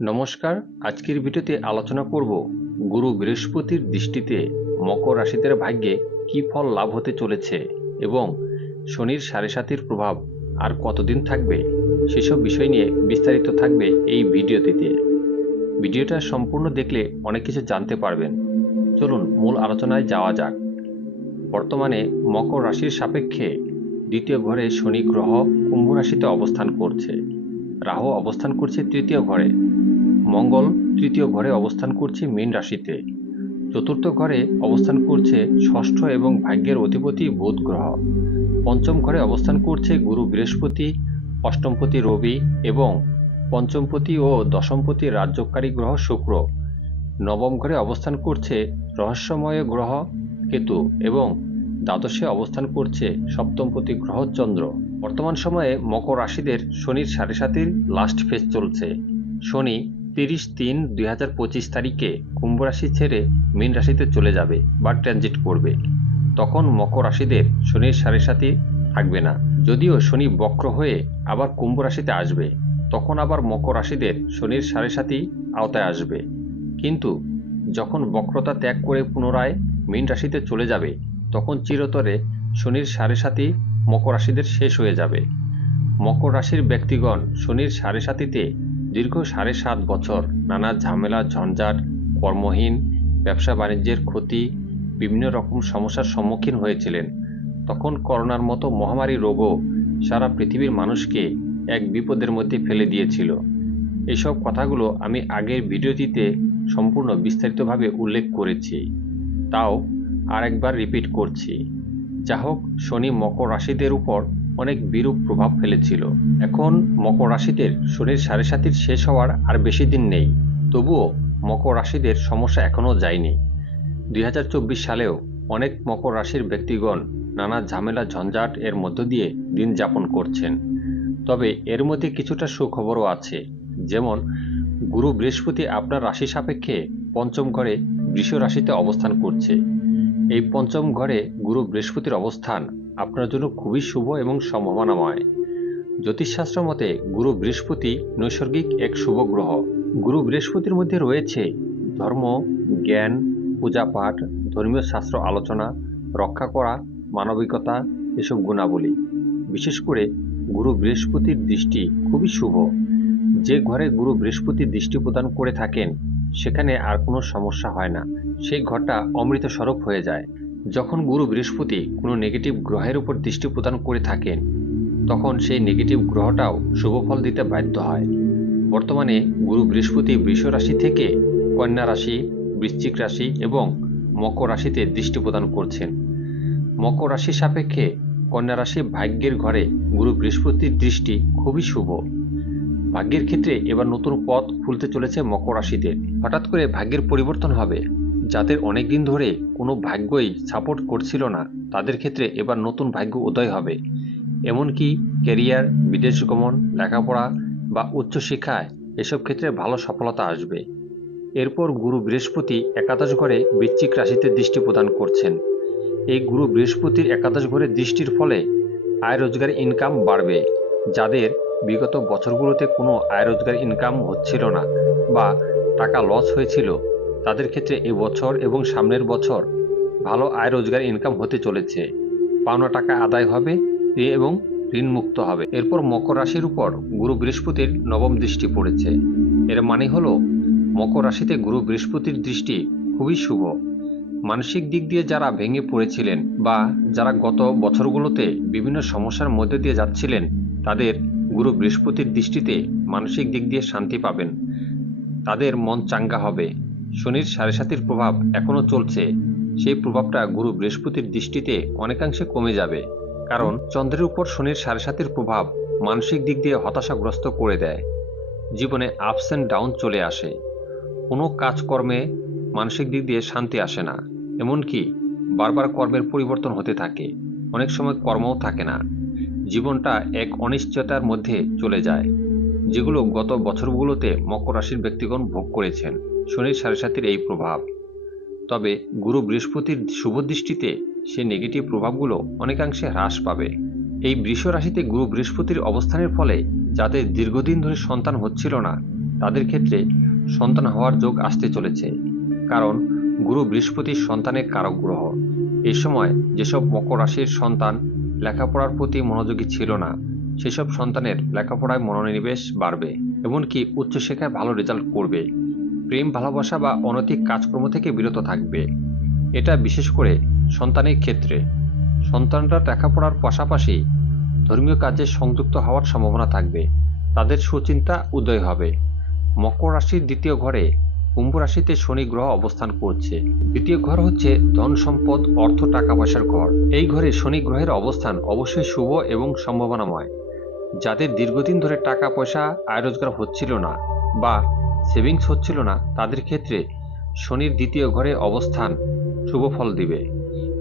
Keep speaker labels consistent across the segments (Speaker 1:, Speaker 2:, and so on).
Speaker 1: নমস্কার, আজকের ভিডিওতে আলোচনা করব গুরু বৃহস্পতির দৃষ্টিতে মকর রাশিদের ভাগ্যে কি ফল লাভ হতে চলেছে এবং শনির সাড়ে সাতির প্রভাব আর কতদিন থাকবে সেসব বিষয় নিয়ে বিস্তারিত থাকবে এই ভিডিওটিতে। ভিডিওটা সম্পূর্ণ দেখলে অনেক কিছু জানতে পারবেন। চলুন মূল আলোচনায় যাওয়া যাক। বর্তমানে মকর রাশির সাপেক্ষে দ্বিতীয় ঘরে শনি গ্রহ কুম্ভ রাশিতে অবস্থান করছে। রাহু অবস্থান করছে তৃতীয় ঘরে। মঙ্গল তৃতীয় ঘরে অবস্থান করছে মীন রাশিতে। চতুর্থ ঘরে অবস্থান করছে ষষ্ঠ এবং ভাগ্যের অধিপতি বুধ গ্রহ। পঞ্চম ঘরে অবস্থান করছে গুরু বৃহস্পতি, অষ্টমপতি রবি এবং পঞ্চমপতি ও দশমপতি রাজ্যকারী গ্রহ শুক্র। নবম ঘরে অবস্থান করছে রহস্যময় গ্রহ কেতু এবং দ্বাদশে অবস্থান করছে সপ্তমপতি গ্রহ চন্দ্র। বর্তমান সময়ে মকর রাশিদের শনির সাড়ে সাতির লাস্ট ফেজ চলছে। শনি তিরিশ তিন দুই হাজার পঁচিশ তারিখে কুম্ভ রাশি ছেড়ে মীন রাশিতে চলে যাবে বা ট্রানজিট করবে। তখন মকর রাশিদের শনির সাড়ে সাতি থাকবে না। যদিও শনি বক্র হয়ে আবার কুম্ভ রাশিতে আসবে, তখন আবার মকর রাশিদের শনির সাড়ে সাতি আওতায় আসবে। কিন্তু যখন বক্রতা ত্যাগ করে পুনরায় মীন রাশিতে চলে যাবে, তখন চিরতরে শনির সাড়ে সাতি মকর রাশিদের শেষ হয়ে যাবে। মকর রাশির ব্যক্তিগণ শনির সাড়ে সাতিতে দীর্ঘ সাড়ে সাত বছর নানা ঝামেলা, ঝঞ্ঝাট, কর্মহীন, ব্যবসা বাণিজ্যের ক্ষতি, বিভিন্ন রকম সমস্যার সম্মুখীন হয়েছিলেন। তখন করোনার মতো মহামারী রোগও সারা পৃথিবীর মানুষকে এক বিপদের মধ্যে ফেলে দিয়েছিল। এসব কথাগুলো আমি আগের ভিডিওটিতে সম্পূর্ণ বিস্তারিতভাবে উল্লেখ করেছি। তাও আরেকবার রিপিট করছি। যা হোক, শনি মকর রাশিদের উপর অনেক বিরূপ প্রভাব ফেলেছিল। এখন মকর রাশিদের শনির সাড়ে সাতির শেষ হওয়ার আর বেশি দিন নেই। তবুও মকর রাশিদের সমস্যা এখনও যায়নি। দুই হাজার চব্বিশ সালেও অনেক মকর রাশির ব্যক্তিগণ নানা ঝামেলা, ঝঞ্ঝাট এর মধ্য দিয়ে দিন যাপন করছেন। তবে এর মধ্যে কিছুটা সুখবরও আছে। যেমন, গুরু বৃহস্পতি আপনার রাশি সাপেক্ষে পঞ্চম ঘরে বৃষ রাশিতে অবস্থান করছে। এই পঞ্চম ঘরে গুরু বৃহস্পতির অবস্থান আপনার জন্য খুবই শুভ এবং সম্ভাবনাময় জ্যোতিষশাস্ত্র মতে গুরু বৃহস্পতি নৈসর্গিক এক শুভ গ্রহ। গুরু বৃহস্পতির মধ্যে রয়েছে ধর্ম, জ্ঞান পূজাপাঠ ধর্মীয় শাস্ত্র আলোচনা, রক্ষা করা, মানবিকতা এসব গুণাবলী। বিশেষ করে গুরু বৃহস্পতির দৃষ্টি খুবই শুভ। যে ঘরে গুরু বৃহস্পতি দৃষ্টি প্রদান করে থাকেন সেখানে আর কোনো সমস্যা হয় না। সেই ঘরটা অমৃত স্বরূপ হয়ে যায়। যখন গুরু বৃহস্পতি কোনো নেগেটিভ গ্রহের উপর দৃষ্টি প্রদান করে থাকেন, তখন সেই নেগেটিভ গ্রহটাও শুভ ফল দিতে বাধ্য হয়। বর্তমানে গুরু বৃহস্পতি বৃষ রাশি থেকে কন্যা রাশি, বৃশ্চিক রাশি এবং মকর রাশিতে দৃষ্টি প্রদান করছেন। মকর রাশির সাপেক্ষে কন্যা রাশি ভাগ্যের ঘরে গুরু বৃহস্পতির দৃষ্টি খুবই শুভ। ভাগ্যের ক্ষেত্রে এবার নতুন পথ খুলতে চলেছে মকর রাশিতে। হঠাৎ করে ভাগ্যের পরিবর্তন হবে। যাদের অনেকদিন ধরে কোনো ভাগ্যই সাপোর্ট করছিল না, তাদের ক্ষেত্রে এবার নতুন ভাগ্য উদয় হবে। এমনকি ক্যারিয়ার বিদেশ গমন, লেখাপড়া বা উচ্চশিক্ষায় এসব ক্ষেত্রে ভালো সফলতা আসবে। এরপর গুরু বৃহস্পতি একাদশ ঘরে বৃশ্চিক রাশিতে দৃষ্টি প্রদান করছেন। এই গুরু বৃহস্পতির একাদশ ঘরে দৃষ্টির ফলে আয় রোজগার ইনকাম বাড়বে। যাদের বিগত বছরগুলোতে কোনো আয় রোজগার ইনকাম হচ্ছিল না বা টাকা লস হয়েছিল, তাদের ক্ষেত্রে এই বছর এবং সামনের বছর ভালো আয় রোজগার ইনকাম হতে চলেছে। পাওনা টাকা আদায় হবে এবং ঋণ মুক্ত হবে। এরপর মকর রাশির উপর গুরু বৃহস্পতির নবম দৃষ্টি পড়েছে। এর মানে হলো, মকর রাশিতে গুরু বৃহস্পতির দৃষ্টি খুবই শুভ। মানসিক দিক দিয়ে যারা ভেঙে পড়েছিলেন বা যারা গত বছরগুলোতে বিভিন্ন সমস্যার মধ্যে দিয়ে যাচ্ছিলেন, তাদের গুরু বৃহস্পতির দৃষ্টিতে মানসিক দিক দিয়ে শান্তি পাবেন। তাদের মন চাঙ্গা হবে। শনির সাড়ে সাতির প্রভাব এখনও চলছে। সেই প্রভাবটা গুরু বৃহস্পতির দৃষ্টিতে অনেকাংশে কমে যাবে। কারণ চন্দ্রের উপর শনির সাড়ে সাতির প্রভাব মানসিক দিক দিয়ে হতাশাগ্রস্ত করে দেয়। জীবনে আপস অ্যান্ড ডাউন চলে আসে। কোনো কাজকর্মে মানসিক দিক দিয়ে শান্তি আসে না। এমনকি বারবার কর্মের পরিবর্তন হতে থাকে। অনেক সময় কর্মও থাকে না। জীবনটা এক অনিশ্চয়তার মধ্যে চলে যায়, যেগুলো গত বছরগুলোতে মকর রাশির ব্যক্তিগণ ভোগ করেছেন। শনির সাড়ে সাতির এই প্রভাব। তবে গুরু বৃহস্পতির শুভ দৃষ্টিতে সে নেগেটিভ প্রভাবগুলো অনেকাংশে হ্রাস পাবে। এই বৃষ রাশিতে গুরু বৃহস্পতির অবস্থানের ফলে যাদের দীর্ঘদিন ধরে সন্তান হচ্ছিল না, তাদের ক্ষেত্রে সন্তান হওয়ার যোগ আসতে চলেছে। কারণ গুরু বৃহস্পতি সন্তানের কারক গ্রহ। এই সময় যেসব মকর রাশির সন্তান লেখাপড়ার প্রতি মনোযোগী ছিল না, সেসব সন্তানের লেখাপড়ায় মনোনিবেশ বাড়বে, এমনকি উচ্চশিক্ষায় ভালো রেজাল্ট করবে। প্রেম, ভালোবাসা বা অনৈতিক কাজকর্ম থেকে বিরত থাকবে। এটা বিশেষ করে সন্তানের ক্ষেত্রে। সন্তানরা লেখাপড়ার পাশাপাশি ধর্মীয় কাজে সংযুক্ত হওয়ার সম্ভাবনা থাকবে। তাদের সুচিন্তা উদয় হবে। মকর রাশির দ্বিতীয় ঘরে কুম্ভ রাশিতে শনি গ্রহ অবস্থান করছে। দ্বিতীয় ঘর হচ্ছে ধন সম্পদ, অর্থ, টাকা পয়সার ঘর। এই ঘরে শনি গ্রহের অবস্থান অবশ্যই শুভ এবং সম্ভাবনাময়। যাদের দীর্ঘদিন ধরে টাকা পয়সা, আয় রোজগার হচ্ছিল না বা সেভিংস হচ্ছিল না, তাদের ক্ষেত্রে শনির দ্বিতীয় ঘরে অবস্থান শুভ ফল দিবে।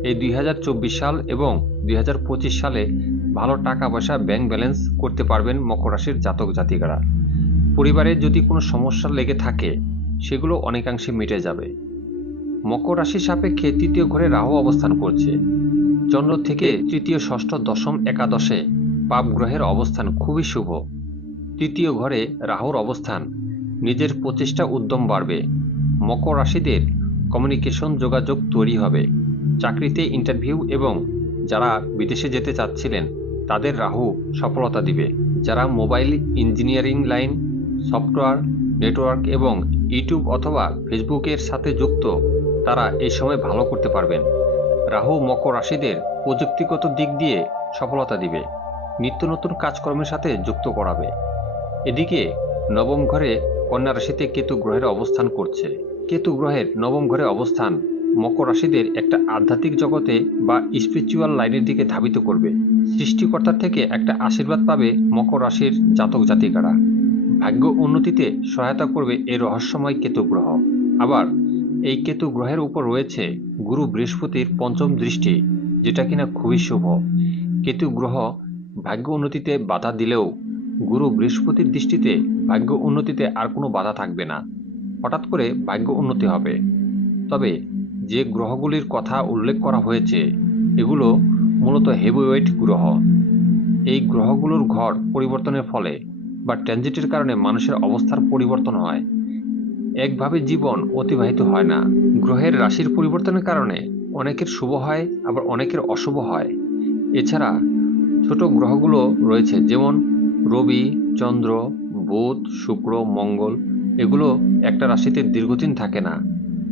Speaker 1: এই দুই হাজার চব্বিশ সাল এবং দুই হাজার পঁচিশ সালে ভালো টাকা পয়সা ব্যাংক ব্যালেন্স করতে পারবেন মকর রাশির জাতক জাতিকারা। পরিবারে যদি কোনো সমস্যা লেগে থাকে সেগুলো অনেকাংশে মিটে যাবে। মকর রাশির সাপেক্ষে তৃতীয় ঘরে রাহু অবস্থান করছে। চন্দ্র থেকে তৃতীয় ষষ্ঠ দশম একাদশে পাপ গ্রহের অবস্থান খুবই শুভ। তৃতীয় ঘরে রাহুর অবস্থান, নিজের প্রচেষ্টা উদ্যম বাড়বে। মকর রাশিদের কমিউনিকেশন যোগাযোগ তৈরি হবে। চাকরিতে ইন্টারভিউ এবং যারা বিদেশে যেতে চাচ্ছিলেন, তাদের রাহু সফলতা দিবে। যারা mobile engineering line software network এবং ইউটিউব অথবা ফেসবুকের সাথে যুক্ত, তারা এই সময় ভালো করতে পারবেন। রাহু, মকর রাশিদের প্রযুক্তিগত দিক দিয়ে সফলতা দিবে। নিত্য নতুন কাজকর্মের সাথে যুক্ত করাবে। এদিকে, নবম ঘরে কন্যা রাশিতে কেতু গ্রহের অবস্থান করছে। কেতু গ্রহের নবম ঘরে অবস্থান মকর রাশিদের একটা আধ্যাত্মিক জগতে বা স্পিরিচুয়াল লাইনের দিকে ধাবিত করবে। সৃষ্টিকর্তার থেকে একটা আশীর্বাদ পাবে মকর রাশির জাতক জাতিকারা ভাগ্য উন্নতিতে সহায়তা করবে এই রহস্যময় কেতু গ্রহ আবার, এই কেতু গ্রহের উপর রয়েছে গুরু বৃহস্পতির পঞ্চম দৃষ্টি, যেটা কিনা খুবই শুভ। কেতু গ্রহ ভাগ্য উন্নতিতে বাধা দিলেও গুরু বৃহস্পতির দৃষ্টিতে ভাগ্য উন্নতিতে আর কোনো বাধা থাকবে না। হঠাৎ করে ভাগ্য উন্নতি হবে। তবে যে গ্রহগুলির কথা উল্লেখ করা হয়েছে, এগুলো মূলত হেভিওয়েট গ্রহ। এই গ্রহগুলোর ঘর পরিবর্তনের ফলে বা ট্রানজিটের কারণে মানুষের অবস্থার পরিবর্তন হয়। একভাবে জীবন অতিবাহিত হয় না। গ্রহের রাশির পরিবর্তনের কারণে অনেকের শুভ হয়, আবার অনেকের অশুভ হয়। এছাড়া ছোট গ্রহগুলো রয়েছে, যেমন রবি, চন্দ্র, বুধ, শুক্র, মঙ্গল। এগুলো একটা রাশিতে দীর্ঘদিন থাকে না,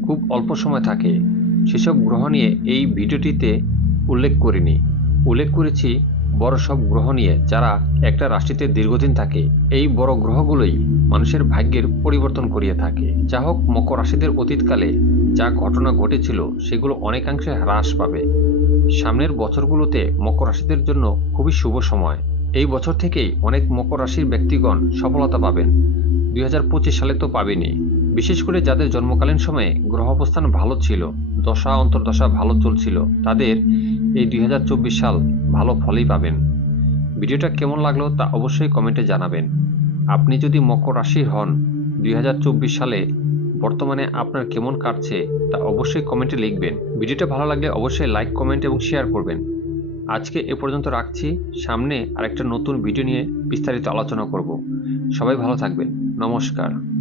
Speaker 1: খুব অল্প সময় থাকে। সেসব গ্রহ নিয়ে এই ভিডিওটিতে উল্লেখ করিনি। উল্লেখ করেছি বড় সব গ্রহ নিয়ে যারা একটা রাশিতে দীর্ঘদিন থাকে, এই বড় গ্রহগুলোই মানুষের ভাগ্যের পরিবর্তন করিয়ে থাকে। যা হোক, মকর রাশিদের অতীতকালে যা ঘটনা ঘটেছিল, সেগুলো অনেকাংশে হ্রাস পাবে। সামনের বছরগুলোতে মকর রাশিদের জন্য খুবই শুভ সময়। এই বছর থেকেই অনেক মকর রাশির ব্যক্তিগণ সফলতা পাবেন। দুই হাজার পঁচিশ সালে তো পাবেনি বিশেষ করে যাদের জন্মকালীন সময়ে গ্রহ অবস্থান ভালো ছিল, দশা, অন্তর্দশা ভালো চলছিল, তাদের এই দুই হাজার চব্বিশ সাল ভালো ফলই পাবেন। ভিডিওটা কেমন লাগল তা অবশ্যই কমেন্টে জানাবেন। আপনি যদি মকর রাশি হন, দুই হাজার চব্বিশ সালে বর্তমানে আপনার কেমন কাটছে তা অবশ্যই কমেন্টে লিখবেন। ভিডিওটা ভালো লাগলে অবশ্যই লাইক, কমেন্ট এবং শেয়ার করবেন। আজকে এ পর্যন্ত রাখছি। সামনে আরেকটা নতুন ভিডিও নিয়ে বিস্তারিত আলোচনা করব। সবাই ভালো থাকবেন। নমস্কার।